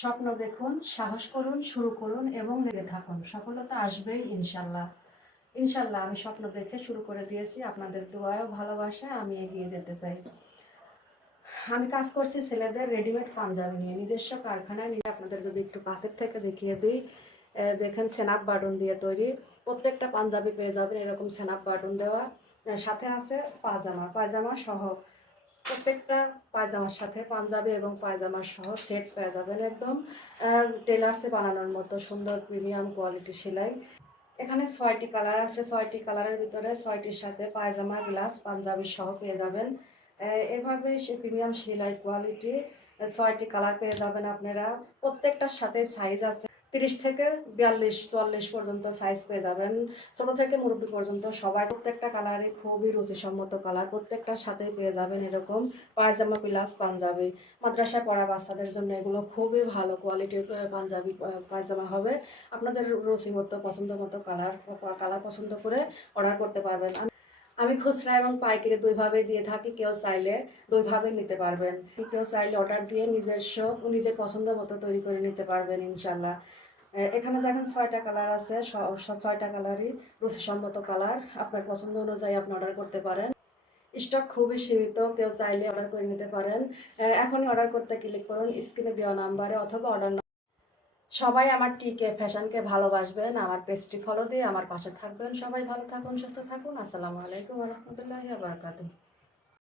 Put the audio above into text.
স্বপ্ন দেখুন, সাহস করুন, শুরু করুন এবং লেগে থাকুন। সফলতা আসবেই ইনশাল্লাহ। ইনশাল্লাহ আমি স্বপ্ন দেখে শুরু করে দিয়েছি। আপনাদের দোয়ায় ও ভালোবাসায় আমি এগিয়ে যেতে চাই। আমি কাজ করছি ছেলেদের রেডিমেড পাঞ্জাবি নিয়ে, নিজস্ব কারখানায় নিয়ে। আপনাদের যদি একটু কাছের থেকে দেখিয়ে দিই, দেখেন সেনাপ বাটন দিয়ে তৈরি। প্রত্যেকটা পাঞ্জাবি পেয়ে যাবেন এরকম সেনাপ বাটন দেওয়া। সাথে আছে পায়জামা সহ। প্রত্যেকটা পায়জামার সাথে পাঞ্জাবি এবং পায়জামা সহ সেট পেয়ে যাবেন একদম টেলার্সে বানানোর মতো সুন্দর প্রিমিয়াম কোয়ালিটি সেলাই। এখানে 6টি কালার আছে, 6টি কালারের ভিতরে 6টির সাথে পায়জামা, ব্লাউজ, পাঞ্জাবি সহ পেয়ে যাবেন। এভাবে সে প্রিমিয়াম সেলাই কোয়ালিটি 6টি কালার পেয়ে যাবেন আপনারা। প্রত্যেকটার সাথে সাইজ আছে 30 থেকে 42 44 পর্যন্ত সাইজ পেয়ে যাবেন। ছোট থেকে মুরব্বী পর্যন্ত সবাই। প্রত্যেকটা কালারই খুবই রুচিসম্মত কালার। প্রত্যেকটার সাথেই পেয়ে যাবেন এরকম পায়জামা, ব্লাউজ, পাঞ্জাবি। মাদ্রাসায় পড়া বাচ্চাদের জন্য এগুলো খুবই ভালো কোয়ালিটির পাঞ্জাবি পায়জামা হবে। আপনাদের রুচি মতো পছন্দ মতো কালার পছন্দ করে অর্ডার করতে পারবেন। আমি খুচরা এবং পাইকারি দুইভাবে দিয়ে থাকি। কেউ চাইলে দুইভাবে নিতে পারবেন। কেউ চাইলে অর্ডার দিয়ে নিজের পছন্দ মতো তৈরি করে নিতে পারবেন ইনশাল্লাহ। এখানে দেখেন 6টা কালার আছে, 6টা কালারই রুচিসম্মত কালার। আপনার পছন্দ অনুযায়ী আপনি অর্ডার করতে পারেন। স্টক খুবই সীমিত, কেউ চাইলে অর্ডার করে নিতে পারেন। এখনই অর্ডার করতে ক্লিক করুন স্ক্রিনে দেওয়া নাম্বারে অথবা অর্ডার। সবাই আমার টিকে ফ্যাশনকে ভালোবাসবেন, আমার পেজটি ফলো দিয়ে আমার পাশে থাকবেন। সবাই ভালো থাকুন, সুস্থ থাকুন। আসসালামু আলাইকুম ওয়া রাহমাতুল্লাহি ওয়া বারাকাতুহু।